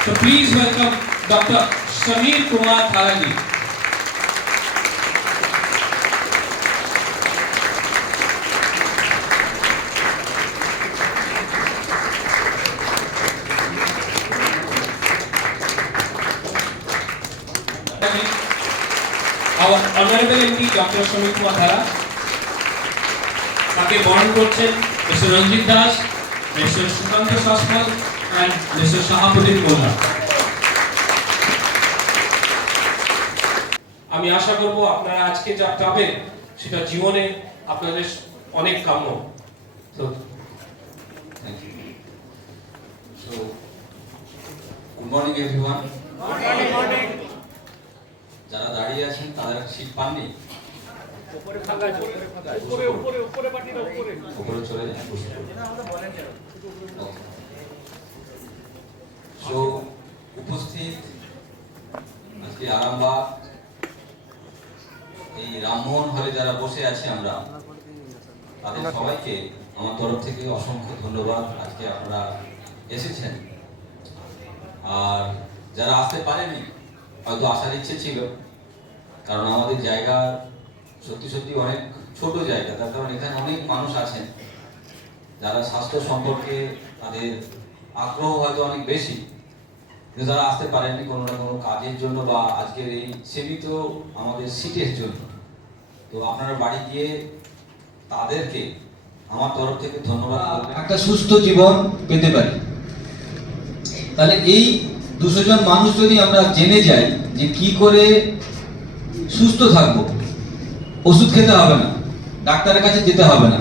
So please welcome Dr. Sameer Kumar Thalagi. Our Honorable MP Dr. Sameer Kumar Thalagi তাকে বরণ করছেন mister Ranjit Das, mister Sukanta Sasmal and mister Shahabuddin Molla. আমি আশা করব আপনারা আজকে যা পাবেন সেটা জীবনে আপনাদের অনেক কাম্য। তো thank you. So good morning everyone. Morning. যারা দাঁড়িয়ে আছেন তাদের সিট পাননি? উপরে ফাঁকা আছে, উপরে পার্টি না উপরে চলে যান। সো উপস্থিত আজকে আরামবাগ এই রামমোহন হলে যারা বসে আছি আমরা, তাদের সবাইকে আমার তরফ থেকে অসংখ্য ধন্যবাদ। আজকে আপনারা এসেছেন, আর যারা আসতে পারেনি হয়তো আসার ইচ্ছে ছিল, কারণ আমাদের জায়গা সত্যি সত্যি অনেক ছোট জায়গা, তার কারণ এখানে অনেক মানুষ আছেন যারা স্বাস্থ্য সম্পর্কে তাদের আগ্রহ হয়তো অনেক বেশি, কিন্তু যারা আসতে পারেননি কোনো না কোনো কাজের জন্য বা আজকের এই সীমিত আমাদের সিটের জন্য। তো আপনারা বাড়ি গিয়ে তাদেরকে আমার তরফ থেকে ধন্যবাদ বলবেন। একটা সুস্থ জীবন পেতে পারি, তাহলে এই 200 জন মানুষ যদি আমরা জেনে যাই যে কি করে সুস্থ থাকবো, ওষুধ খেতে হবে না, ডাক্তারের কাছে যেতে হবে না,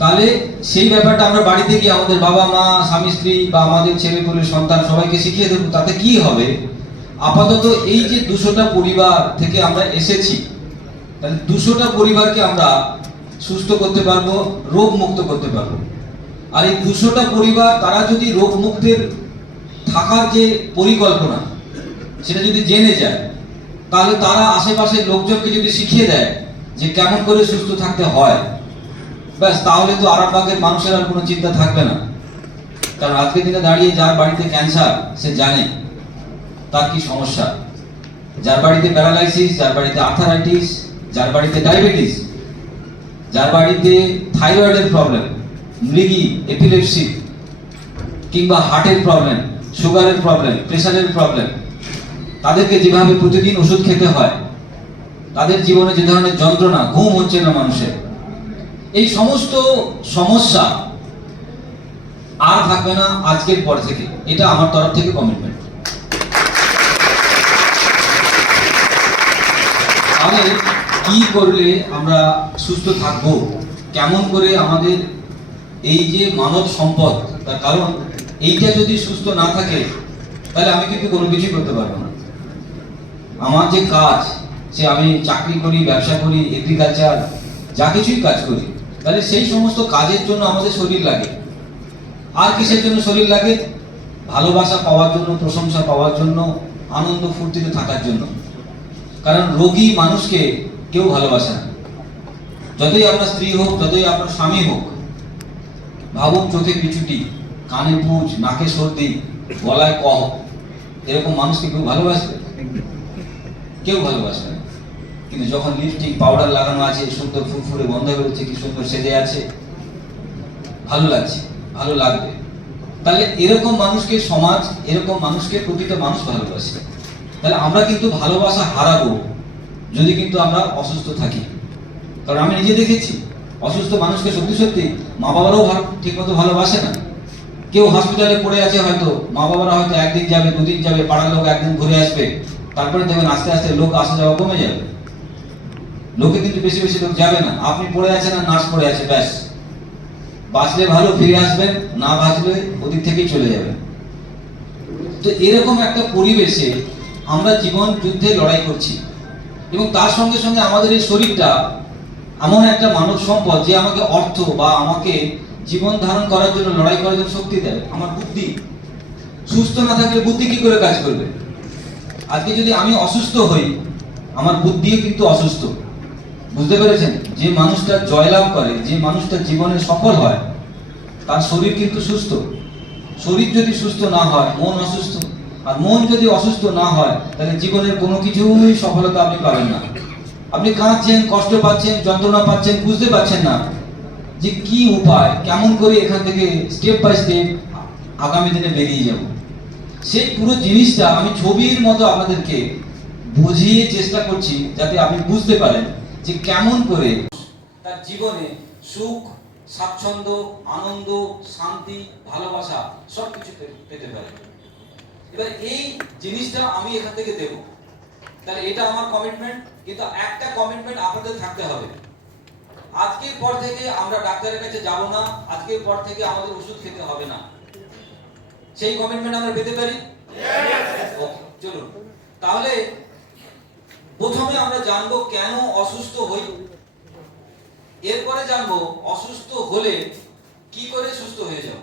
তাহলে সেই ব্যাপারটা আমরা বাড়িতে গিয়ে আমাদের বাবা মা, স্বামী স্ত্রী বা আমাদের ছেলে পুলে সন্তান সবাইকে শিখিয়ে দেবো। তাতে কি হবে, আপাতত এই যে 200টা পরিবার থেকে আমরা এসেছি, তাহলে 200টা পরিবারকে আমরা সুস্থ করতে পারবো, রোগ মুক্ত করতে পারবো। আর এই 200টা পরিবার তারা যদি রোগ মুক্তের থাকার যে পরিকল্পনা সেটা যদি জেনে যায়, তাহলে তারা আশেপাশের লোকজনকে যদি শিখিয়ে দেয় যে কেমন করে সুস্থ থাকতে হয়, ব্যাস, তাহলে তো আরামবাগের মানুষের আর কোনো চিন্তা থাকবে না। কারণ আজকের দিনে দাঁড়িয়ে যার বাড়িতে ক্যান্সার সে জানে তার কি সমস্যা, যার বাড়িতে প্যারালাইসিস, যার বাড়িতে আর্থারাইটিস, যার বাড়িতে ডায়াবেটিস, যার বাড়িতে থাইরয়েডের প্রবলেম, মৃগী, এপিলেপসি, কিংবা হার্টের প্রবলেম, সুগারের প্রবলেম, প্রেসারের প্রবলেম, তাদেরকে যেভাবে প্রতিদিন ওষুধ খেতে হয়, তাদের জীবনে যে ধরনের যন্ত্রণা, ঘুম হচ্ছে না মানুষের, এই সমস্ত সমস্যা আর থাকবে না আজকের পর থেকে। এটা আমার তরফ থেকে কমিটমেন্ট। তাহলে কি করলে আমরা সুস্থ থাকবো, কেমন করে আমাদের এই যে মানব সম্পদ, তার কারণ এইটা যদি সুস্থ না থাকে তাহলে আমি কিন্তু কোনো কিছু করতে পারবো না। আমার যে কাজ, সে আমি চাকরি করি, ব্যবসা করি, এগ্রিকালচার, যা কিছুই কাজ করি, তাহলে সেই সমস্ত কাজের জন্য আমাদের শরীর লাগে। আর কিসের জন্য শরীর লাগে? ভালোবাসা পাওয়ার জন্য, প্রশংসা পাওয়ার জন্য, আনন্দ ফুর্তিতে থাকার জন্য। কারণ রোগী মানুষকে কেউ ভালোবাসে না, যতই আপনার স্ত্রী হোক, যতই আপনার স্বামী হোক। ভাবুন, চোখে বিচুটি, কানে পুঁজ, নাকে সর্দি, গলায় কফ, এরকম মানুষকে কেউ ভালোবাসবে? কেউ ভালোবাসবে না। কিন্তু যখন লিপস্টিক, পাউডার লাগানো আছে, সুন্দর ফুরফুরে বন্ধ বেরোচ্ছে, কি সুন্দর সেজে আছে, ভালো লাগছে, ভালো লাগবে। তাহলে এরকম মানুষকে সমাজ, এরকম মানুষকে প্রতিটা মানুষ ভালোবাসে। তাহলে আমরা কিন্তু ভালোবাসা হারাবো যদি কিন্তু আমরা অসুস্থ থাকি। কারণ আমি নিজে দেখেছি, অসুস্থ মানুষকে সত্যি সত্যি মা বাবারাও ঠিক মতো ভালোবাসে না। কেউ হসপিটালে পড়ে আছে, হয়তো মা বাবারা হয়তো একদিন যাবে, দুদিন যাবে, পাড়ার লোক একদিন ঘুরে আসবে, তারপরে দেখবেন আস্তে আস্তে লোক আসা যাওয়া কমে যাবে। লোকে কিন্তু বেশি বেশি লোক যাবে না। আপনি পড়ে আছেন আর নার্স পড়ে আছে, ব্যাস, বাঁচলে ভালো, ফিরে আসবেন, না বাঁচলে ওদিক থেকেই চলে যাবেন। তো এরকম একটা পরিবেশে আমরা জীবন যুদ্ধে লড়াই করছি, এবং তার সঙ্গে সঙ্গে আমাদের এই শরীরটা এমন একটা মানব সম্পদ যে আমাকে অর্থ বা আমাকে জীবন ধারণ করার জন্য, লড়াই করার জন্য শক্তি দেয়। আমার বুদ্ধি সুস্থ না থাকলে বুদ্ধি কি করে কাজ করবে? আজকে যদি আমি অসুস্থ হই, আমার বুদ্ধিও কিন্তু অসুস্থ। বুঝতে পেরেছেন? যে মানুষটা জয়লাভ করে, যে মানুষটা জীবনে সফল হয়, তার শরীর কিন্তু সুস্থ, শরীর যদি সুস্থ না হয়, মন অসুস্থ, আর মন যদি অসুস্থ না হয়, তাহলে জীবনের কোনো কিছুই সফলতা আপনি পাবেন না। আপনি কাঁদছেন, কষ্ট পাচ্ছেন, যন্ত্রণা পাচ্ছেন, বুঝতে পারছেন না যে কি উপায়, কেমন করে এখান থেকে স্টেপ বাই স্টেপ আগামী দিনে বেরিয়ে যাব। সেই পুরো জিনিসটা আমি ছবির মতো আপনাদেরকে বুঝিয়ে চেষ্টা করছি, যাতে আপনি বুঝতে পারেন যে কেমন করে তার জীবনে সুখ, স্বাচ্ছন্দ্য, আনন্দ, শান্তি, ভালোবাসা সবকিছু পেতে পারে। এবার এই জিনিসটা আমি এখান থেকে দেব, তাহলে এটা আমার কমিটমেন্ট। কিন্তু একটা কমিটমেন্ট আপনাদের থাকতে হবে, আজকের পর থেকে আমরা ডাক্তারের কাছে যাব না, আজকের পর থেকে আমাদের ওষুধ খেতে হবে না। সেই কমিটমেন্ট আমরা পেতে পারি? ওকে, চলুন তাহলে প্রথমে আমরা জানবো কেন অসুস্থ হই, এরপরে জানবো অসুস্থ হলে কি করে সুস্থ হয়ে যাব।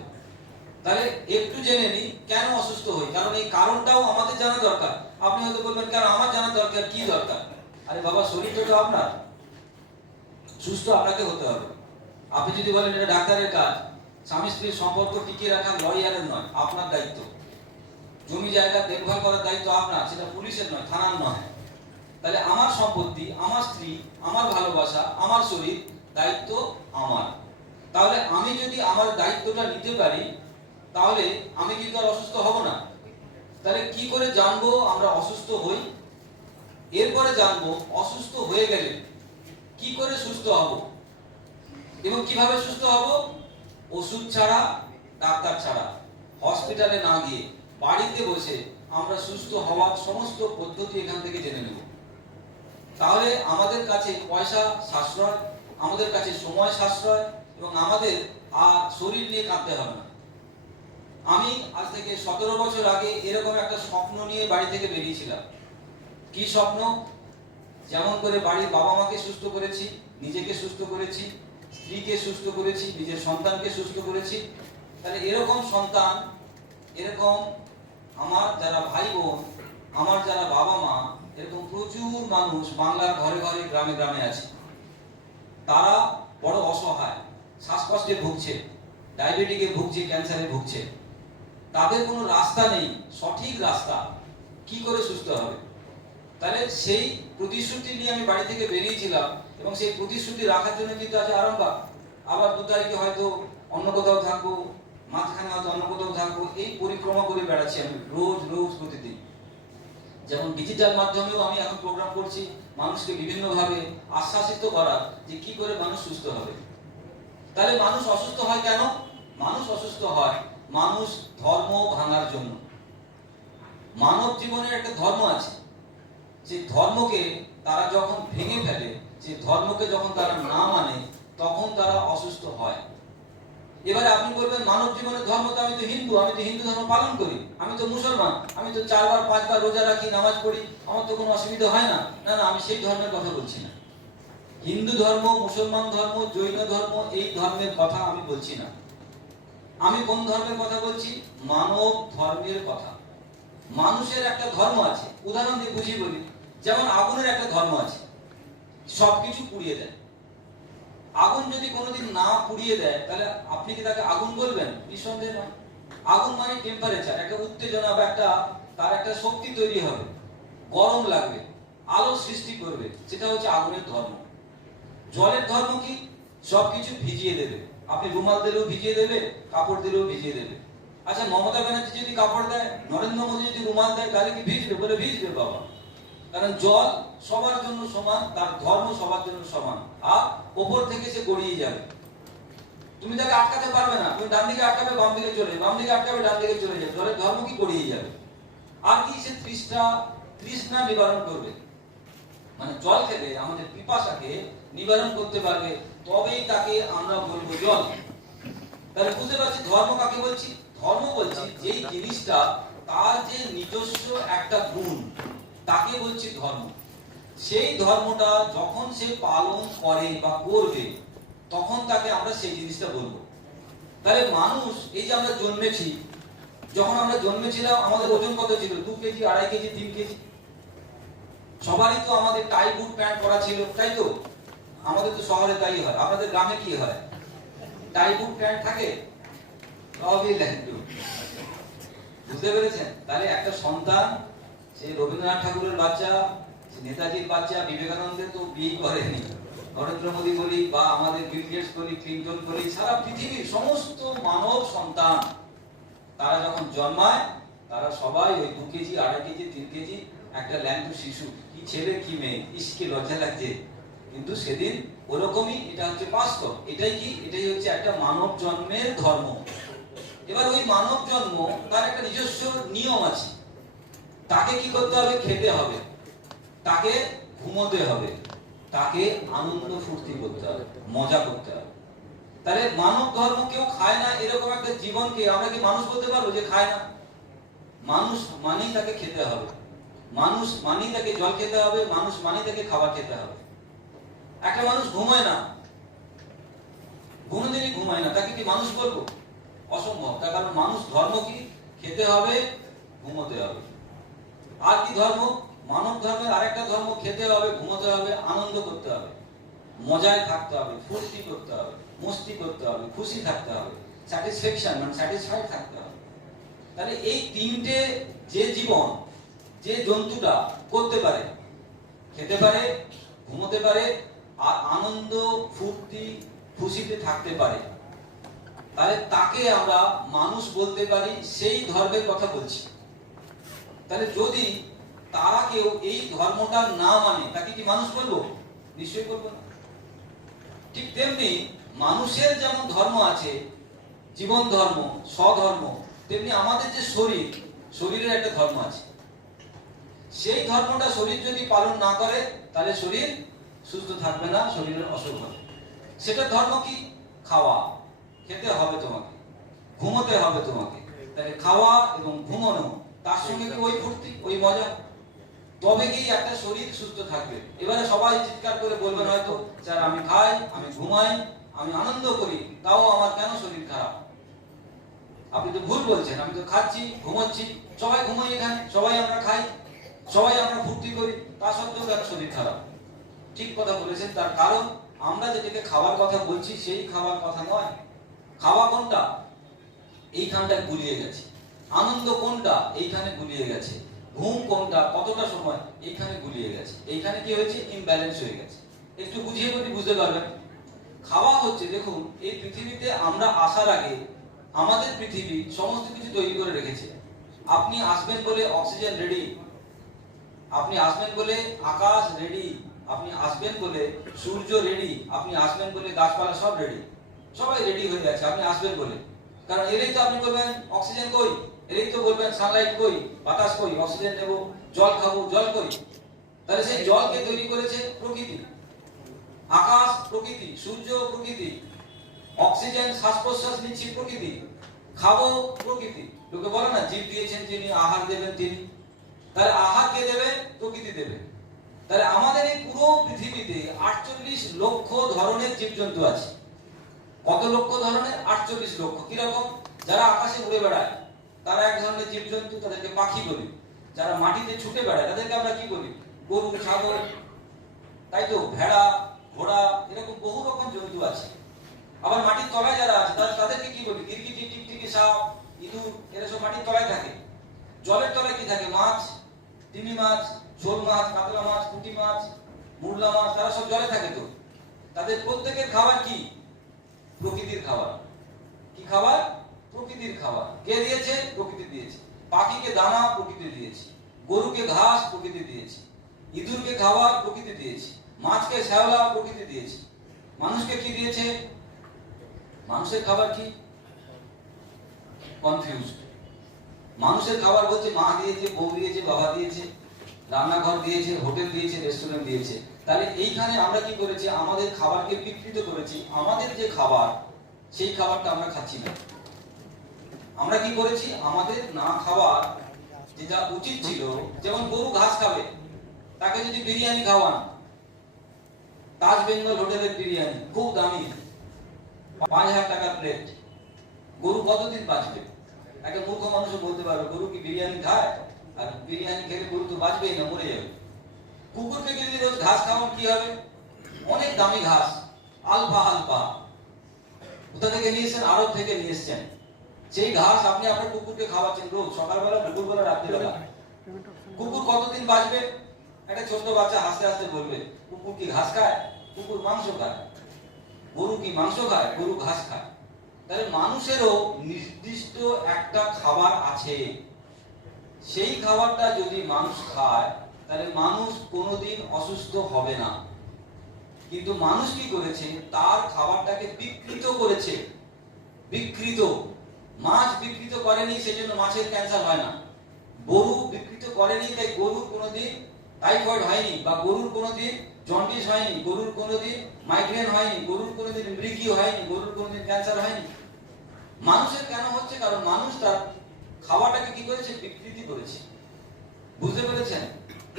তাহলে একটু জেনে নিই কেন অসুস্থ হই, কারণ এই কারণটাও আমাদের জানা দরকার। আপনি হয়তো বলবেন কেন আমার জানা দরকার, কি দরকার? আরে বাবা, শরীরটা তো আপনার, সুস্থ আপনাকে হতে হবে। আপনি যদি বলেন এটা ডাক্তারের কাজ, স্বামী স্ত্রীর সম্পর্ক টিকিয়ে রাখা লয়ারের নয়, আপনার দায়িত্ব। জমি জায়গা দেখভাল করার দায়িত্ব আপনার, সেটা পুলিশের নয়, থানার নয়। তাহলে আমার সম্পত্তি, আমার স্ত্রী, আমার ভালোবাসা, আমার শরীর, দায়িত্ব আমার। তাহলে আমি যদি আমার দায়িত্বটা নিতে পারি, তাহলে আমি কিন্তু আর অসুস্থ হব না। তাহলে কি করে জানবো আমরা অসুস্থ হই, এরপরে জানবো অসুস্থ হয়ে গেলে কি করে সুস্থ হব এবং কিভাবে সুস্থ হব। ওষুধ ছাড়া, ডাক্তার ছাড়া, হসপিটালে না গিয়ে বাড়িতে বসে আমরা সুস্থ হওয়ার সমস্ত পদ্ধতি এখান থেকে জেনে নেব। তাহলে আমাদের কাছে পয়সা সাশ্রয়, আমাদের কাছে সময় সাশ্রয়, এবং আমাদের আর শরীর নিয়ে কাঁদতে হবে না। আমি আজ থেকে 17 বছর আগে এরকম একটা স্বপ্ন নিয়ে বাড়ি থেকে বেরিয়েছিলাম। কি স্বপ্ন? যেমন করে বাড়ির বাবা মাকে সুস্থ করেছি, নিজেকে সুস্থ করেছি, স্ত্রীকে সুস্থ করেছি, নিজের সন্তানকে সুস্থ করেছি। তাহলে এরকম সন্তান, এরকম আমার যারা ভাই বোন, আমার যারা বাবা মা, এরকম প্রচুর মানুষ বাংলার ঘরে ঘরে, গ্রামে গ্রামে আছে। তারা বড় অসহায়, শ্বাসকষ্টে ভুগছে, ডায়াবেটিকে ভুগছে, ক্যান্সারে ভুগছে। তাদের কোনো রাস্তা নেই, সঠিক রাস্তা, কি করে সুস্থ হবে। তাহলে সেই প্রতিশ্রুতি নিয়ে আমি বাড়ি থেকে বেরিয়েছিলাম, এবং সেই প্রতিশ্রুতি রাখার জন্য কিন্তু আছে আরামবাগ। আবার 2 তারিখে হয়তো অন্য কোথাও থাকবো, মাঝখানে হয়তো অন্য কোথাও থাকবো। এই পরিক্রমা করে বেড়াচ্ছি আমি রোজ রোজ প্রতিদিন। যেমন ডিজিটাল মাধ্যমেও আমি এখন প্রোগ্রাম করছি, মানুষকে বিভিন্নভাবে আশ্বাসিত করার যে কি করে মানুষ সুস্থ হবে। তাহলে মানুষ অসুস্থ হয় কেন? মানুষ অসুস্থ হয় মানুষ ধর্ম ভাঙার জন্য। মানব জীবনের একটা ধর্ম আছে, সেই ধর্মকে তারা যখন ভেঙে ফেলে, সেই ধর্মকে যখন তারা না মানে, তখন তারা অসুস্থ হয়। এবারে আপনি বলবেন মানব জীবনের ধর্ম তো, আমি তো হিন্দু, আমি তো হিন্দু ধর্ম পালন করি, আমি তো মুসলমান, আমি তো 4 বার 5 বার রোজা রাখি, নামাজ পড়ি, আমার তো কোনো অসুবিধা হয় না। না না, আমি সেই ধর্মের কথা বলছি না। হিন্দু ধর্ম, মুসলমান ধর্ম, জৈন ধর্ম, এই ধর্মের কথা আমি বলছি না। আমি কোন ধর্মের কথা বলছি? মানব ধর্মের কথা। মানুষের একটা ধর্ম আছে, উদাহরণ দিয়ে বুঝিয়ে বলি। যেমন আগুনের একটা ধর্ম আছে, সবকিছু পুড়িয়ে দেয়। আগুন যদি কোনোদিন না পুড়িয়ে দেয়, তাহলে আপনি কি তাকে আগুন বলবেন? নিঃসন্দেহে নয়। আগুন মানে টেম্পারেচার, একটা উত্তেজনা বা একটা তার একটা শক্তি তৈরি হবে, গরম লাগবে, আলো সৃষ্টি করবে, সেটা হচ্ছে আগুনের ধর্ম। জলের ধর্ম কি? সবকিছু ভিজিয়ে দেবে। আপনি রুমাল দিলেও ভিজিয়ে দেবে, কাপড় দিলেও ভিজিয়ে দেবে। আচ্ছা, মমতা ব্যানার্জি যদি কাপড় দেয়, নরেন্দ্র মোদী যদি রুমাল দেয়, তাহলে কি ভিজবে? বলে ভিজবে বাবা। কারণ জল সবার জন্য সমান, তার ধর্ম সবার জন্য সমান, আর ওপর থেকে সে গড়িয়ে যাবে। তুমি তাকে আটকাতে পারবে না। তুমি ডান দিকে আটকাবে, বাম দিকে চলে যাবে, বাম দিকে আটকাবে, ডান দিকে চলে যাবে। জলের ধর্ম কি? গড়িয়ে যাবে। আর কি? সে তৃষ্ণা নিবারণ করবে। মানে জল খেলে আমাদের পিপাসাকে নিবারণ করতে পারবে, তবেই তাকে আমরা বলবো জল। তাহলে বুঝতে পারছি ধর্ম কাকে বলছি? ধর্ম বলছি যেই জিনিসটা তার যে নিজস্ব একটা গুণ, তাকে বলছি ধর্ম। সেই ধর্মটা যখন সে পালন করে বা করবে, তখন তাকে আমরা সেই জিনিসটা বলবো। তাহলে মানুষ, এই যে আমরা জন্মেছি, যখন আমরা জন্মেছিলাম আমাদের ওজন কত ছিল? 2 কেজি, 2.5 কেজি, 3 কেজি। সবারই তো আমাদের টাই বুট প্যান্ট পরা ছিল, তাই তো? আমাদের তো শহরে তাই হয়। আপনাদের গ্রামে কি হয়? টাই বুট প্যান্ট থাকে? বুঝতে পেরেছেন? তাহলে একটা সন্তান, সে রবীন্দ্রনাথ ঠাকুরের বাচ্চা, সে নেতাজির বাচ্চা, বিবেকানন্দের তো বিয়ে করেনি, নরেন্দ্র মোদী বলি বা আমাদের বিল গেটস বলি, ক্লিন্টন বলি, সারা পৃথিবীর সমস্ত মানব সন্তান তারা যখন জন্মায় তারা সবাই ওই 2 কেজি, 2.5 কেজি, 3 কেজি একটা ল্যাংটু শিশু, কি ছেলে কি মেয়ে, ইসকে লজ্জা লাগছে, কিন্তু সেদিন ওরকমই, এটা হচ্ছে বাস্তব। এটাই হচ্ছে একটা মানব জন্মের ধর্ম। এবার ওই মানব জন্ম, তার একটা নিজস্ব নিয়ম আছে। তাকে কি করতে হবে? খেতে হবে, তাকে ঘুমোতে হবে, তাকে আনন্দ ফুর্তি করতে হবে, মজা করতে হবে। তাহলে মানব ধর্ম কেউ খায় না এরকম একটা জীবনকে আমরা কি মানুষ বলতে পারবো যে খায় না? মানুষ মানেই তাকে খেতে হবে, মানুষ মানেই তাকে জল খেতে হবে, মানুষ মানেই তাকে খাবার খেতে হবে। একটা মানুষ ঘুমায় না, কোনোদিনই ঘুমায় না, তাকে কি মানুষ বলবো? অসম্ভব। তার কারণ মানুষ ধর্ম কি? খেতে হবে, ঘুমোতে হবে। আর কি ধর্ম? মানব ধর্মের আরেকটা ধর্ম, খেতে হবে, ঘুমোতে হবে, আনন্দ করতে হবে, মজায় থাকতে হবে, ফুর্তি করতে হবে, মস্তি করতে হবে, খুশি থাকতে হবে, স্যাটিসফ্যাকশন মানে স্যাটিসফাইড থাকতে হবে। তাহলে এই তিনটে যে জীবন, যে জন্তুটা করতে পারে, খেতে পারে, ঘুমোতে পারে আর আনন্দ ফুর্তি খুশিতে থাকতে পারে, তাহলে তাকে আমরা মানুষ বলতে পারি। সেই ধর্মের কথা বলছি। তাহলে যদি তারা কেউ এই ধর্মটা না মানে, তাকে কি মানুষ বলবো? নিশ্চয়ই বলবো না। ঠিক তেমনি মানুষের যেমন ধর্ম আছে, জীবন ধর্ম, স্বধর্ম, তেমনি আমাদের যে শরীর, শরীরের একটা ধর্ম আছে। সেই ধর্মটা শরীর যদি পালন না করে তাহলে শরীর সুস্থ থাকবে না, শরীরের অসুখ হবে। সেটা ধর্ম কি? খাওয়া, খেতে হবে তোমাকে, ঘুমোতে হবে তোমাকে। তাহলে খাওয়া এবং ঘুমানো, তার সঙ্গে কি ওই ফুর্তি, ওই মজা, তবে কি একটা শরীর সুস্থ থাকবে। এবারে সবাই চিৎকার করে বলবেন হয়তো, স্যার আমি খাই, আমি ঘুমাই, আমি আনন্দ করি, তাও আমার কেন শরীর খারাপ? আপনি তো ভুল বলছেন। আমি তো খাচ্ছি, ঘুমাচ্ছি, সবাই ঘুমাই, এখানে সবাই আমরা খাই, সবাই আমরা ফুর্তি করি, তা সত্ত্বেও কেন শরীর খারাপ? ঠিক কথা বলেছেন। তার কারণ আমরা যেটাকে খাওয়ার কথা বলছি সেই খাওয়ার কথা নয়। খাওয়া কোনটা? এইখানটায় গুলিয়ে গেছে। আনন্দ কোনটা? এইখানে গুলিয়ে গেছে। ঘুম কোনটা? কতটা সময়? এইখানে গুলিয়ে গেছে। এইখানে কি হয়েছে? ইমব্যালেন্স হয়ে গেছে। একটু বুঝিয়ে বলি, বুঝতে পারবেন। খাওয়া হচ্ছে, দেখুন এই পৃথিবীতে আমরা আসার আগে আমাদের পৃথিবী সমস্ত কিছু তৈরি করে রেখেছে। আপনি আসবেন বলে অক্সিজেন রেডি, আপনি আসবেন বলে আকাশ রেডি, আপনি আসবেন বলে সূর্য রেডি, আপনি আসবেন বলে গাছপালা সব রেডি, সবাই রেডি হয়ে আছে আপনি আসবেন বলে। কারণ এলেই তো আপনি বলবেন অক্সিজেন কই, এলেই তো বলবেন সানলাইট কই, বাতাস কই, অক্সিজেন নেব, জল খাবো, জল কই। তাহলে সেই জলকে তৈরি করেছে প্রকৃতি, আকাশ প্রকৃতি, সূর্য প্রকৃতি, অক্সিজেন শ্বাস প্রশ্বাস নিচ্ছি প্রকৃতি, খাবো প্রকৃতি। লোকে বলে না জীব দিয়েছেন যিনি, আহার দেবেন তিনি। তাহলে আহার কে দেবে? প্রকৃতি দেবে। তাহলে আমাদের এই পুরো পৃথিবীতে 48 লক্ষ ধরনের জীবজন্তু আছে। কত লক্ষ ধরনের? 48 লক্ষ। কিরকম? যারা আকাশে উড়ে বেড়ায় তারা এক ধরনের জীবজন্তু, তাদেরকে পাখি বলি। যারা মাটিতে ছুটে বেড়ায় তাদেরকে আমরা কি বলি? গরু, ছাগল, তাই তো, ভেড়া, ঘোড়া, এরকম বহু রকম জন্তু আছে। আবার মাটির তলায় যারা আছে তাদেরকে কি বলি? গিরগিটি, টিকটিকি, সাপ, ইঁদুর, এরা সব মাটির তলায় থাকে। জলের তলায় কি থাকে? মাছ, তিমি মাছ, শোল মাছ, কাতলা মাছ, পুঁটি মাছ, মুরলা মাছ, তারা সব জলে থাকে। তো তাদের প্রত্যেকের খাবার কি? প্রকৃতির খাবার। কি খাবার? প্রকৃতির খাবার। কে দিয়েছে? প্রকৃতি দিয়েছে। পাখিকে দানা প্রকৃতি দিয়েছে, গরুকে ঘাস প্রকৃতি দিয়েছে, ইঁদুরকে খাবার প্রকৃতি দিয়েছে, মাছকে শ্যাওলা প্রকৃতি দিয়েছে। মানুষকে কি দিয়েছে? মানুষের খাবার কি? কনফিউজড। মানুষের খাবার বলছে মা দিয়েছে, বউ দিয়েছে, বাবা দিয়েছে, রান্নাঘর দিয়েছে, হোটেল দিয়েছে, রেস্টুরেন্ট দিয়েছে। তাহলে এইখানে আমরা কি করেছি? আমাদের খাবারকে বিকৃত করেছি। আমাদের যে খাবার, সেই খাবারটা আমরা খাচ্ছি না। আমরা কি করেছি? আমাদের না খাওয়ার যেটা উচিত ছিল, যেমন গরু ঘাস খাবে, তাকে যদি বিরিয়ানি খাওয়ান, তাজ বেঙ্গল হোটেলের বিরিয়ানি খুব দামি, 5000 টাকা প্লেট, গরু কতদিন বাঁচবে? একটা মূর্খ মানুষও বলতে পারবে গরু কি বিরিয়ানি খায়? আর বিরিয়ানি খেলে গরু তো বাঁচবেই না, মরে যাবে। কুকুরকে যদি রোজ ঘাস খাওয়ান কি হবে? অনেক দামি ঘাস, আলফা আলফা। কোথা থেকে নিয়ে এসেছেন? আরব থেকে নিয়ে এসেছেন। সেই ঘাস আপনি আপনার কুকুরকে খাওয়াচ্ছেন রোজ, সকালবেলা, দুপুরবেলা, রাত্রিবেলা। কুকুর কতদিন বাঁচবে? একটা ছোট্ট বাচ্চা হাসতে হাসতে বলবে কুকুর কি ঘাস খায়? কুকুর মাংস খায়। গরু কি মাংস খায়? গরু ঘাস খায়। তাহলে মানুষেরও নির্দিষ্ট একটা খাবার আছে, সেই খাবারটা যদি মানুষ খায় তাহলে মানুষ কোনোদিন অসুস্থ হবে না। কিন্তু মানুষ কি করেছে? তার খাবারটাকে বিকৃত করেছে। বিকৃত, মাছ বিকৃত করেনি সেজন্য মাছের ক্যান্সার হয় না, গরু বিকৃত করেনি তাই গরুর কোনোদিন টাইফয়েড হয়নি, বা গরুর কোনোদিন জন্ডিস হয়নি, গরুর কোনোদিন মাইগ্রেন হয়নি, গরুর কোনোদিন মৃগী হয়নি, গরুর কোনোদিন ক্যান্সার হয়নি। মানুষের কেন হচ্ছে? কারণ মানুষ তার খাওয়াটাকে কি করেছে? বিকৃতি করেছে। বুঝতে পেরেছেন?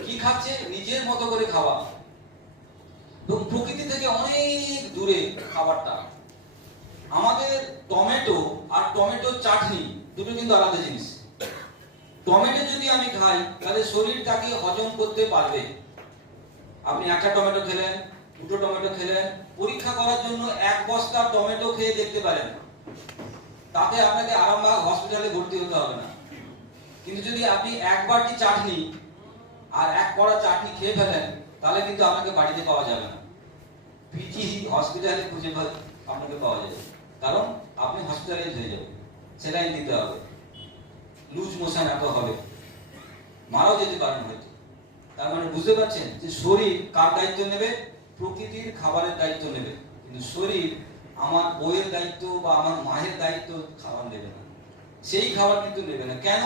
কি খাচ্ছে? নিজের মতো করে খাওয়া, এবং প্রকৃতি থেকে অনেক দূরে খাবারটা। আমাদের টমেটো আর টমেটো চাটনি দুটো কিন্তু আলাদা জিনিস। টমেটো যদি আমি খাই তাহলে শরীর তাকে হজম করতে পারবে। আপনি একটা টমেটো খেলেন, দুটো টমেটো খেলেন, পরীক্ষা করার জন্য 1 বস্তা টমেটো খেয়ে দেখতে পারেন, তাতে আপনাকে আরামবাগ হসপিটালে ভর্তি হতে হবে না। কিন্তু যদি আপনি 1 বাটি চাটনি আর 1 কড়া চাটনি খেয়ে ফেলেন, তাহলে কিন্তু আপনাকে বাড়িতে পাওয়া যাবে না, পিজি হসপিটালে খুঁজে আপনাকে পাওয়া যাবে। কারণ আপনি হসপিটালাইজ হয়ে যাবেন, সেলাইন দিতে হবে, লুজ মোশন এত হবে, মারাও যেতে পারেন হয়তো। তার মানে বুঝতে পারছেন যে শরীর কার দায়িত্ব নেবে? প্রকৃতির খাবারের দায়িত্ব নেবে। কিন্তু শরীর আমার বইয়ের দায়িত্ব বা আমার মায়ের দায়িত্ব খাবার নেবে না, সেই খাবার কিন্তু নেবে না। কেন?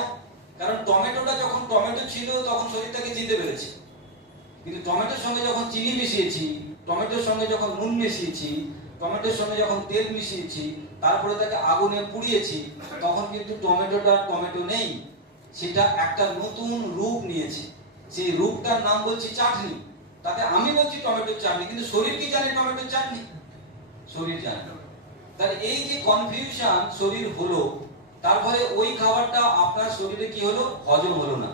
কারণ টমেটোটা যখন টমেটো ছিল তখন শরীরটাকে চিনতে পেরেছে, কিন্তু টমেটোর সঙ্গে যখন চিনি মিশিয়েছি, টমেটোর সঙ্গে যখন নুন মিশিয়েছি, টমেটোর সঙ্গে যখন তেল মিশিয়েছি, তারপরে তাকে আগুনে পুড়িয়েছি, তখন কিন্তু টমেটোটা টমেটো নেই, সেটা একটা নতুন রূপ নিয়েছে। সেই রূপটার নাম বলছি চাটনি। তাতে আমি বলছি টমেটোর চাটনি, কিন্তু শরীর কি জানে টমেটোর চাটনি? শরীর জানে। তাহলে এই যে কনফিউশন শরীর হলো, তারপরে ওই খাবারটা আপনার শরীরে কি হলো? হজম হলো না।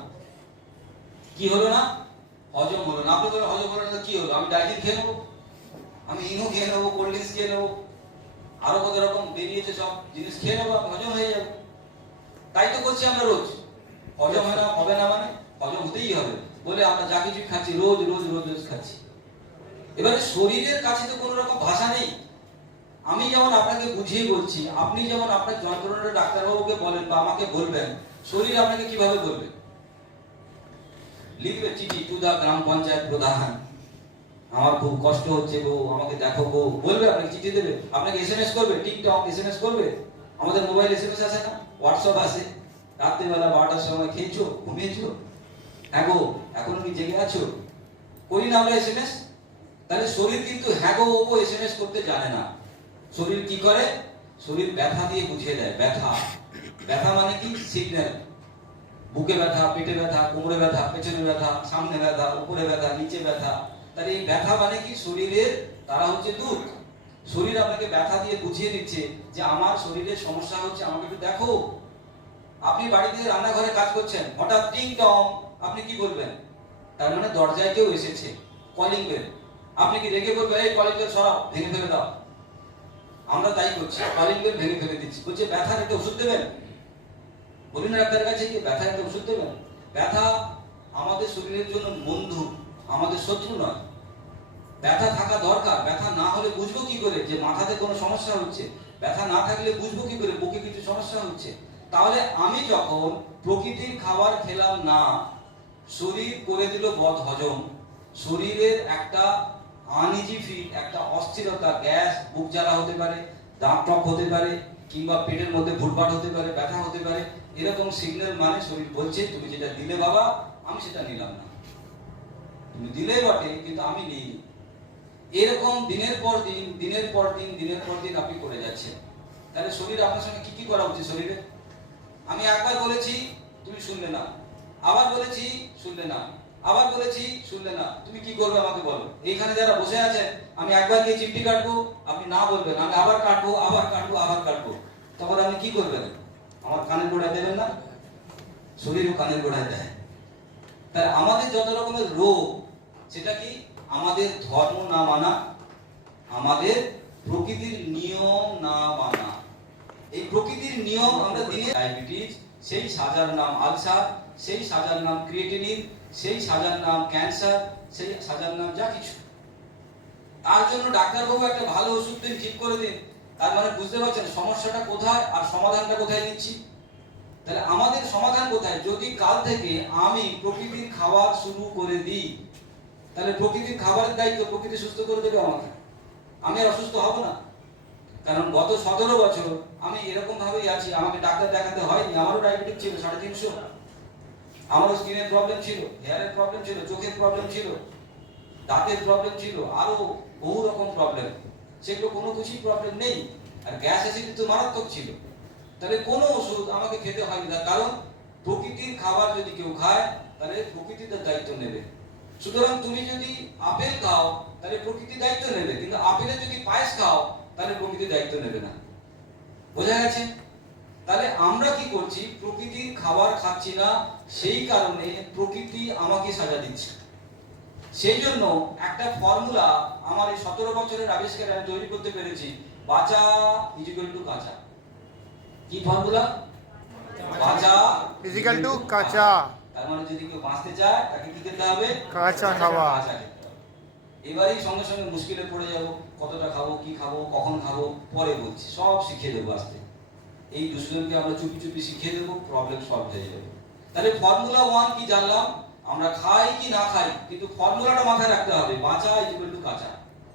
কি হলো না? হজম হলো না। আপনি বলেন হজম হলো না, কি হলো? আমি ডাইজিন খেয়ে নেবো, আমি ইনো খেয়ে নেবো, কোল্ড ড্রিঙ্কস খেয়ে নেবো, আরো কত রকম বেরিয়েছে সব জিনিস খেয়ে নেবো, হজম হয়ে যাবে। তাই তো করছি আমরা রোজ। হজম হয় না, হবে না মানে হজম হতেই হবে বলে আমরা যা কিছু খাচ্ছি, রোজ রোজ রোজ রোজ খাচ্ছি। এবারে শরীরের কাছে তো কোনো রকম ভাষা নেই। আমি যেমন আপনাকে বুঝিয়ে বলছি, আপনি যেমন আপনার যন্ত্রণাটা ডাক্তারবাবুকে বলেন বা আমাকে বলবেন, শরীর আপনাকে কিভাবে বলবে? লিখবে চিঠি টু দা গ্রাম পঞ্চায়েত প্রধান, আমার খুব কষ্ট হচ্ছে গো, আমাকে দেখো গো, বলবে। আপনাকে চিঠি দেবে, আপনাকে এসএমএস করবে, টিকটক এসএমএস করবে। আমাদের মোবাইল এসএমএস আছে না, হোয়াটসঅ্যাপ আছে। রাত্রিবেলা 12টার সময় খেয়েছো, ঘুমিয়েছো, হ্যাঁ গো এখনো কি জেগে আছো, করি না আমরা এসএমএস? তাহলে শরীর কিন্তু হ্যাঁ গো ও এসএমএস করতে জানে না। শরীর কি করে? শরীর ব্যথা দিয়ে বুঝিয়ে দেয়। ব্যথা, ব্যথা মানে কি? সিগন্যাল। বুকে ব্যথা, পেটে ব্যথা, কোমরে ব্যথা, পেছনে ব্যথা, সামনে ব্যথা, উপরে ব্যথা, নিচে ব্যথা। তাহলে এই ব্যথা মানে কি? শরীরের তারা হচ্ছে দূত। শরীর আপনাকে ব্যথা দিয়ে বুঝিয়ে দিচ্ছে যে আমার শরীরের সমস্যা হচ্ছে, আমাকে একটু দেখো। আপনি বাড়িতে রান্নাঘরে কাজ করছেন, হঠাৎ টিং টং, আপনি কি বলবেন? তার মানে দরজায় কেউ এসেছে, কলিং বেল। আপনি কি রেগে বলবেন এই কলিং বেল সরাও, ভেঙে ফেলে দাও? আমরা তাই করছি, কলিং বেল ভেঙে ফেলে দিচ্ছি। বলছে ব্যথার একটা ওষুধ দেবেন? বলি না ডাক্তারের কাছে কি ব্যথার একটা ওষুধ দেবেন? ব্যথা আমাদের শরীরের জন্য বন্ধু, আমাদের শত্রু নয়। ব্যথা থাকা দরকার। ব্যথা না হলে বুঝবো কি করে যে মাথাতে কোনো সমস্যা হচ্ছে? ব্যথা না থাকলে বুঝবো কি করে বুকে কিছু সমস্যা হচ্ছে? তাহলে আমি যখন প্রকৃতির খাবার খেলাম না, শরীর করে দিল বদ হজম, শরীরের একটা আনইজি ফিল, একটা অস্থিরতা, গ্যাস, বুক জ্বালা হতে পারে, দাঁত টক হতে পারে, কিংবা পেটের মধ্যে ভুটভাট হতে পারে, ব্যথা হতে পারে। এরকম সিগন্যাল মানে শরীর বলছে তুমি যেটা দিলে বাবা আমি সেটা নিলাম না। তুমি দিলে বটে কিন্তু আমি নিই। এরকম দিনের পর দিন দিনের পর দিন দিনের পর দিন আপনি করে যাচ্ছেন। তাহলে শরীর আপনার সঙ্গে কি কি করা উচিত? শরীরে আমি একবার বলেছি তুমি শুনলে না, আবার বলেছি শুনলে না, আবার বলেছি শুনলে না, তুমি কি করবে আমাকে বলো। এইখানে যারা বসে আছেন, আমি একবার গিয়ে চিমটি কাটবো, আপনি না বলবেন, আমি আবার কাটবো, আবার কাটবো, আবার কাটবো, তখন আপনি কি করবেন? আমার কানের গোড়ায় দেবেন না? শরীরও কানের গোড়ায় দেয়। তাই আমাদের যত রকমের রোগ, সেটা কি? আমাদের ধর্ম না মানা, আমাদের প্রকৃতির নিয়ম না মানা। এই প্রকৃতির নিয়ম আমরা দিনে ডায়াবেটিস, সেই সাজার নাম আলসার, সেই সাজার নাম ক্রিয়েটিনিন, সেই সাজার নাম ক্যান্সার, সেই সাজার নাম যা কিছু। তার জন্য ডাক্তারবাবু একটা ভালো ওষুধ দিন, ঠিক করে দিন। তার মানে বুঝতে পারছেন সমস্যাটা কোথায় আর সমাধানটা কোথায় দিচ্ছি। তাহলে আমাদের সমাধান কোথায়? যদি কাল থেকে আমি প্রকৃতির খাবার শুরু করে দিই, তাহলে প্রকৃতির খাবারের দায়িত্ব প্রকৃতি সুস্থ করে দেবে আমাকে, আমি আর অসুস্থ হব না। কারণ গত 17 বছর আমি এরকম ভাবেই আছি, আমাকে ডাক্তার দেখাতে হয়নি। আমারও ডায়াবেটিস ছিল 350, আমারও স্কিনের প্রবলেম ছিল, হেয়ারের প্রবলেম ছিল, চোখের প্রবলেম ছিল, দাঁতের প্রবলেম ছিল, আরো বহু রকম প্রবলেম। সেগুলো কোনো কিছুই প্রবলেম নেই। আর গ্যাস অ্যাসিড তো মারাত্মক ছিল। তাহলে কোনো ওষুধ আমাকে খেতে হয়নি, তার কারণ প্রকৃতির খাবার যদি কেউ খায় তাহলে প্রকৃতি তার দায়িত্ব নেবে। সুতরাং তুমি যদি আপেল খাও তাহলে প্রকৃতি দায়িত্ব নেবে, কিন্তু আপেলের যদি পায়েস খাও তাহলে প্রকৃতি দায়িত্ব নেবে না। বোঝা গেছে? তাহলে আমরা কি করছি? প্রকৃতির খাবার খাচ্ছি না, সেই কারণে প্রকৃতি আমাকে সাজা দিচ্ছে। সেই জন্য একটা ফর্মুলা আমার এই 17 বছরের আবিষ্কারে আমি তৈরি করতে পেরেছি, বাঁচা ইকুয়াল টু কাঁচা। কি ফর্মুলা? বাঁচা ইজিক্যাল টু কাঁচা। তার মানে যদি কেউ বাঁচতে চায় তাকে কি খেতে হবে? কাঁচা খাওয়া। কাঁচা খেতে হবে। এবারেই সঙ্গে সঙ্গে মুশকিলে পড়ে যাব, কতটা খাবো, কি খাবো, কখন খাবো, পরে বলছি, সব শিখিয়ে দেবো আস্তে। এই দুজনকে আমরা চুপি চুপি শিখিয়ে দেবো, প্রবলেম সলভ হয়ে যাবে। তাহলে ফর্মুলা 1 কি জানলাম? আমরা খাই কি না খাই, কিন্তু ফর্মুলাটা মাথায় রাখতে হবে, বাঁচা ইকুয়াল টু কাঁচা।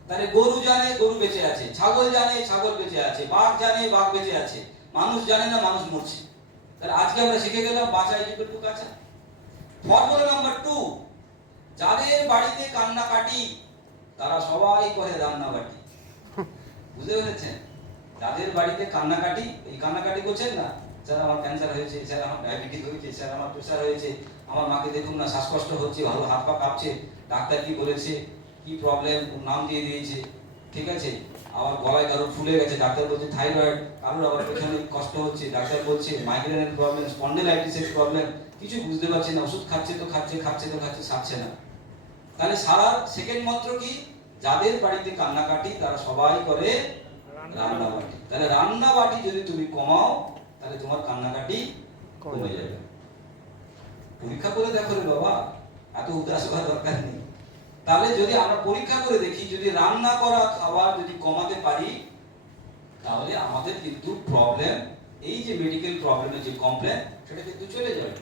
তাহলে গরু জানে গরু বেঁচে আছে, ছাগল জানে ছাগল বেঁচে আছে, বাঘ জানে বাঘ বেঁচে আছে, মানুষ জানে না মানুষ মরছে। তাহলে আজকে আমরা শিখে গেলাম বাঁচা ইকুয়াল টু কাঁচা। ফর্মুলা নাম্বার 2, যাদের বাড়িতে কান্নাকাটি তারা সবাই করে রান্নাবাটি। বুঝতে পেরেছেন? যাদের বাড়িতে কান্নাকাটি, এই কান্নাকাটি করছেন না, স্যার আমার ক্যান্সার হয়েছে, স্যার আমার ডায়াবেটিস হয়েছে, স্যার আমার প্রেসার হয়েছে, আমার মাকে দেখুন না শ্বাসকষ্ট হচ্ছে, ভালো হাত পা কাঁপছে, ডাক্তার কি বলেছে, কি প্রবলেম, নাম দিয়ে দিয়েছে, ঠিক আছে। আবার গলায় কারোর ফুলে গেছে, ডাক্তার বলছে থাইরয়েড, কারোর আবার পেছনে কষ্ট হচ্ছে, ডাক্তার বলছে মাইগ্রেনের প্রবলেম, স্পন্ডিলাইটিসের প্রবলেম, কিছু বুঝতে পারছে না, ওষুধ খাচ্ছে তো খাচ্ছে, খাচ্ছে তো খাচ্ছে, সারছে না। তাহলে সারা সেকেন্ড মাত্র কি? যাদের বাড়িতে কান্নাকাটি তারা সবাই করে রান্নাবাটি। তাহলে রান্নাবাটি যদি তুমি কমাও তাহলে তোমার কান্নাকাটি কমে যাবে। পরীক্ষা করে দেখো রে বাবা, এত উদাস হওয়ার দরকার নেই। তাহলে যদি আমরা পরীক্ষা করে দেখি, যদি রান্না করা খাবার যদি কমাতে পারি, তাহলে আমাদের কিন্তু প্রবলেম, এই যে মেডিকেল প্রবলেমের যে কমপ্লেন, সেটা কিন্তু চলে যাবে।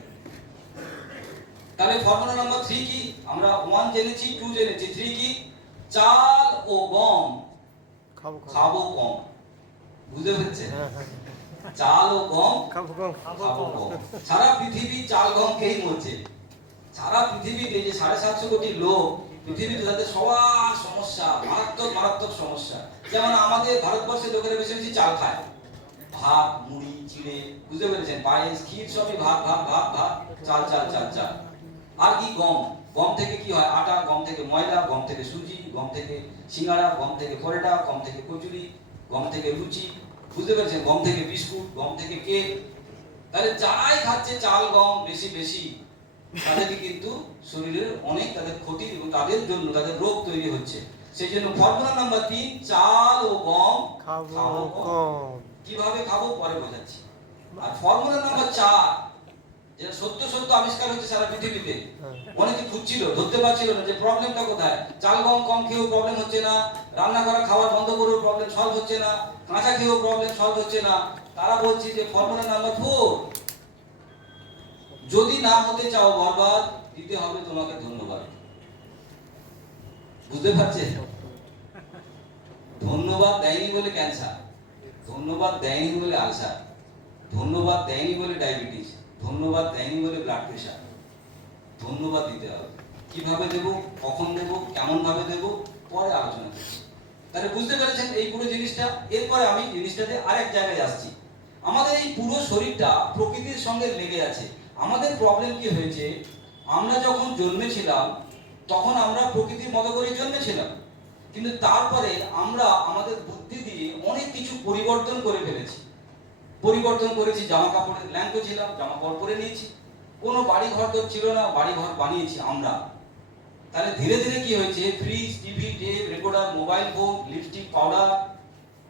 তাহলে ফর্মুলা নাম্বার 3 কি? আমরা 1 জেনেছি, 2 জেনেছি, 3 কি? চাল ও গম খাবো কম। বুঝতে পেরেছেন? চাল ও গম খাবো কম। সারা পৃথিবী চাল গম খেয়েই মরছে। সারা পৃথিবীতে যে 750 কোটি লোক, পৃথিবীতে তাদের সবার সমস্যা, মারাত্মক মারাত্মক সমস্যা। যেমন আমাদের ভারতবর্ষের লোকেরা বেশি বেশি চাল খায়, ভাত মুড়ি চিড়ে, বুঝতে পেরেছেন, পায়েস ক্ষীর সবই ভাত ভাত ভাত ভাত, চাল চাল চাল চাল। আর কি? গম। গম থেকে কি হয়? আটা, গম থেকে ময়দা, গম থেকে সুজি, গম থেকে সিঙ্গাড়া, গম থেকে পরোটা, গম থেকে কচুরি, গম থেকে লুচি, বুঝতে পেরেছেন, গম থেকে বিস্কুট, গম থেকে কেক। তাহলে যারাই খাচ্ছে চাল গম বেশি বেশি, তাদেরকে কিন্তু শরীরের অনেক তাদের ক্ষতি এবং তাদের জন্য তাদের রোগ তৈরি হচ্ছে। সেই জন্য ফর্মুলা নাম্বার 3, চাল ও গম খাবো কম। কিভাবে খাবো পরে বোঝাচ্ছি। আর ফর্মুলা নাম্বার 4, যেটা সত্য সত্য আবিষ্কার হচ্ছে সারা পৃথিবীতে, অনেকে খুঁজছিল, ধরতে পারছিল না যে প্রবলেমটা কোথায়। চাল গম কম খেয়েও প্রবলেম হচ্ছে না, রান্না করা খাবার বন্ধ করেও প্রবলেম সলভ হচ্ছে না, কাঁচা খেয়েও প্রবলেম সলভ হচ্ছে না। তারা বলছে যে ফর্মুলা নাম্বার 4, যদি না হতে চাও বরবাদ, দিতে হবে তোমাকে ধন্যবাদ। বুঝতে পারছেন? ধন্যবাদ দেয়নি বলে ক্যান্সার, ধন্যবাদ দেয়নি বলে আলসার, ধন্যবাদ দেয়নি বলে ডায়াবেটিস, ধন্যবাদ দেয়নি বলে ব্লাড প্রেশার। ধন্যবাদ দিতে হবে। কিভাবে দেব, কখন দেব, কেমন ভাবে দেব, পরে আলোচনা করছি। তাহলে বুঝতে পেরেছেন এই পুরো জিনিসটা। এরপরে আমি জিনিসটাতে আরেক জায়গায় আসছি। আমাদের এই পুরো শরীরটা প্রকৃতির সঙ্গে লেগে আছে। আমাদের প্রবলেম কি হয়েছে, আমরা যখন জন্মেছিলাম তখন আমরা প্রকৃতির মতো করে জন্মেছিলাম, কিন্তু তারপরে আমরা আমাদের বুদ্ধি দিয়ে অনেক কিছু পরিবর্তন করে ফেলেছি। পরিবর্তন করেছি, জামা কাপড়ের ল্যাঙ্কো ছিলাম, জামা কাপড় পরে নিয়েছি, কোনো বাড়ি ঘর তো ছিল না, বাড়ি ঘর বানিয়েছি আমরা। তাহলে ধীরে ধীরে কি হয়েছে, fridge, TV, tape recorder, mobile phone, lipstick, powder,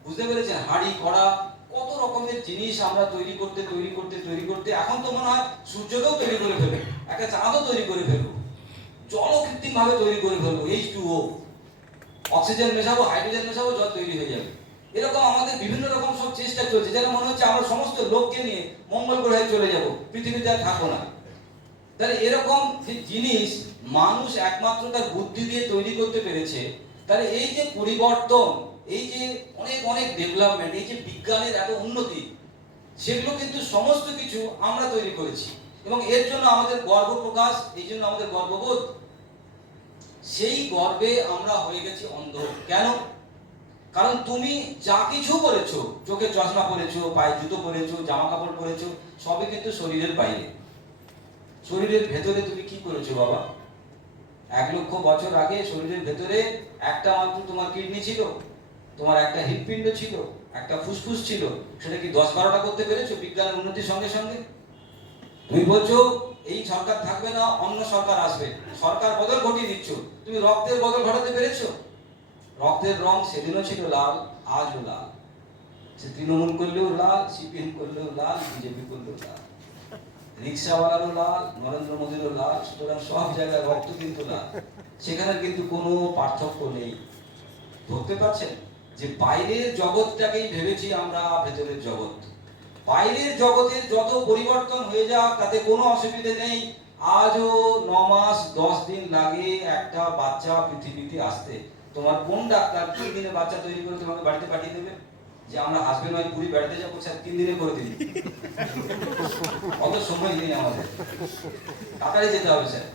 বুঝতে পেরেছেন, হাঁড়ি কড়া, কত রকমের জিনিস আমরা তৈরি করতে এখন তো মনে হয় সূর্যকেও তৈরি করে ফেলবো, একটা চাঁদও তৈরি করে ফেলবো, জলও কৃত্রিম ভাবে তৈরি করে ফেলবো, H2O, অক্সিজেন মেশাবো, হাইড্রোজেন মেশাবো, জল তৈরি হয়ে যাবে। এরকম আমাদের বিভিন্ন রকম সব চেষ্টা চলছে, যেন মনে হচ্ছে আমরা সমস্ত লোককে নিয়ে মঙ্গল গ্রহে চলে যাব, পৃথিবীতে আর থাকবো না। তাহলে এরকম যে জিনিস মানুষ একমাত্র তার বুদ্ধি দিয়ে তৈরি করতে পেরেছে, তাহলে এই যে পরিবর্তন, এই যে অনেক অনেক ডেভেলপমেন্ট, এই যে বিজ্ঞানের এত উন্নতি, সেগুলো কিন্তু সমস্ত কিছু আমরা তৈরি করেছি এবং এর জন্য আমাদের গর্ব প্রকাশ, এই জন্য আমাদের গর্ববোধ। সেই গর্বে আমরা হয়ে গেছি অন্ধ। কেন? কারণ তুমি যা কিছু করেছো, চোখে চশমা পরেছো, পায়ে জুতো পরেছো, জামা কাপড় পরেছো, সবই কিন্তু শরীরের বাইরে। শরীরের ভেতরে তুমি কি করেছো বাবা? 1 লক্ষ বছর আগে শরীরের ভেতরে একটা মাত্র তোমার কিডনি ছিল, তোমার একটা হৃৎপিণ্ড ছিল, একটা ফুসফুস ছিল। সেটা কি 10-12টা করতে পেরেছো বিজ্ঞানের উন্নতির সঙ্গে সঙ্গে? তুমি বলছো এই সরকার থাকবে না, অন্য সরকার আসবে, সরকার বদল ঘটিয়ে দিচ্ছ, তুমি রক্তের বদল ঘটাতে পেরেছো? রক্তের রং সেদিনও ছিল লাল, আজও লাল। সে তৃণমূল করলেও লাল, সিপিএম করলেও লাল, বিজেপি করলেও লাল, রিক্সাওয়ালারও লাল, নরেন্দ্র মোদীরও লাল। সুতরাং সব জায়গায় রক্ত কিন্তু লাল, সেখানে কিন্তু কোনো পার্থক্য নেই। ধরতে পারছেন যে বাইরের জগৎটাকেই ভেবেছি আমরা ভেতরের জগৎ। বাইরের জগতের যত পরিবর্তন হয়ে যাক তাতে কোনো অসুবিধে নেই। আজও 9 মাস 10 দিন লাগে একটা বাচ্চা পৃথিবীতে আসতে। তোমার কোন ডাক্তার 3 দিনে বাচ্চা তৈরি করে তোমাকে বাড়িতে পাঠিয়ে দেবে যে আমরা হাজবেন্ড ওয়াইফ পুরী বেড়াতে যাবো, স্যার 3 দিনে করে দিন? অত সময় নেই আমাদের, তাড়াতাড়ি যেতে হবে স্যার।